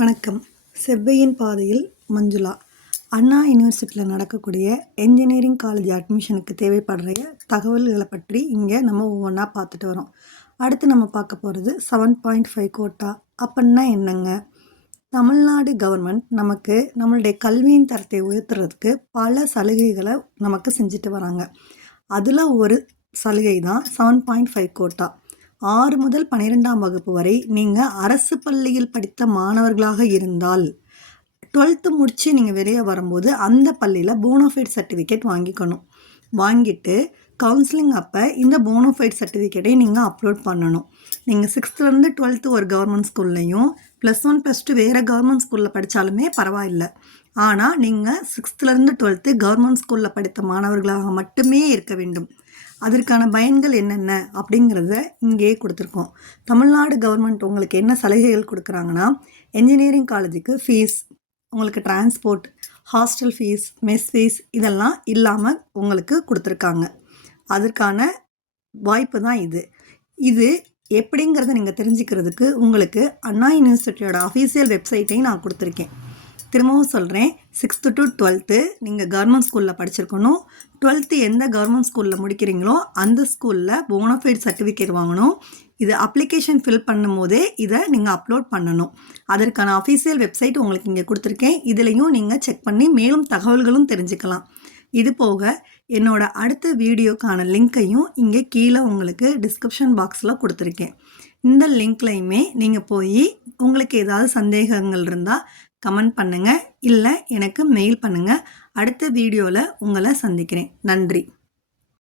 வணக்கம். செவ்வையின் பாதையில் மஞ்சுளா. அண்ணா யூனிவர்சிட்டியில் நடக்கக்கூடிய என்ஜினியரிங் காலேஜ் அட்மிஷனுக்கு தேவைப்படுற தகவல்களை பற்றி இங்கே நம்ம ஒவ்வொன்றா பார்த்துட்டு வரோம். அடுத்து நம்ம பார்க்க போகிறது 7.5 கோட்டா அப்படின்னா என்னங்க? தமிழ்நாடு கவர்மெண்ட் நமக்கு நம்மளுடைய கல்வியின் தரத்தை உயர்த்துறதுக்கு பல சலுகைகளை நமக்கு செஞ்சுட்டு வராங்க. அதில் ஒரு சலுகை தான் 7.5 கோட்டா. 6 முதல் 12ஆம் வகுப்பு வரை நீங்கள் அரசு பள்ளியில் படித்த மாணவர்களாக இருந்தால் 12th முடித்து நீங்கள் வெளியே வரும்போது அந்த பள்ளியில் போனோஃபைட் சர்டிஃபிகேட் வாங்கிக்கணும். வாங்கிட்டு கவுன்சிலிங் அப்போ இந்த போனோஃபைட் சர்டிஃபிகேட்டை நீங்கள் அப்லோட் பண்ணணும். நீங்கள் 6th 12th ஒரு கவர்மெண்ட் ஸ்கூல்லையும் +1 +2 வேறு கவர்மெண்ட் ஸ்கூலில் படித்தாலுமே பரவாயில்லை. ஆனால் நீங்கள் 6th 12th கவர்மெண்ட் ஸ்கூலில் படித்த மாணவர்களாக மட்டுமே இருக்க வேண்டும். அதற்கான பயன்கள் என்னென்ன அப்படிங்கிறத இங்கேயே கொடுத்துருக்கோம். தமிழ்நாடு கவர்மெண்ட் உங்களுக்கு என்ன சலுகைகள் கொடுக்குறாங்கன்னா, என்ஜினியரிங் காலேஜுக்கு ஃபீஸ், உங்களுக்கு transport, hostel fees, mess fees இதெல்லாம் இல்லாமல் உங்களுக்கு கொடுத்துருக்காங்க. அதற்கான வாய்ப்பு தான் இது எப்படிங்கிறத நீங்கள் தெரிஞ்சுக்கிறதுக்கு உங்களுக்கு அண்ணா யூனிவர்சிட்டியோட அஃபீஷியல் வெப்சைட்டையும் நான் கொடுத்துருக்கேன். திரும்பவும் சொல்கிறேன், 6th to 12th நீங்கள் கவர்மெண்ட் ஸ்கூலில் படிச்சிருக்கணும். 12th எந்த கவர்மெண்ட் ஸ்கூலில் முடிக்கிறீங்களோ அந்த ஸ்கூலில் போனோஃபைட் சர்டிஃபிகேட் வாங்கணும். இது அப்ளிகேஷன் ஃபில் பண்ணும் போதே இதை நீங்கள் அப்லோட் பண்ணணும். அதற்கான அஃபீஷியல் வெப்சைட் உங்களுக்கு இங்கே கொடுத்துருக்கேன். இதுலேயும் நீங்கள் செக் பண்ணி மேலும் தகவல்களும் தெரிஞ்சுக்கலாம். இது போக என்னோட அடுத்த வீடியோக்கான லிங்க்கையும் இங்கே கீழே உங்களுக்கு டிஸ்கிரிப்ஷன் பாக்ஸில் கொடுத்துருக்கேன். இந்த லிங்க்லையுமே நீங்கள் போய் உங்களுக்கு ஏதாவது சந்தேகங்கள் இருந்தால் கமெண்ட் பண்ணுங்கள், இல்லை எனக்கு மெயில் பண்ணுங்கள். அடுத்த வீடியோவில் உங்களை சந்திக்கிறேன். நன்றி.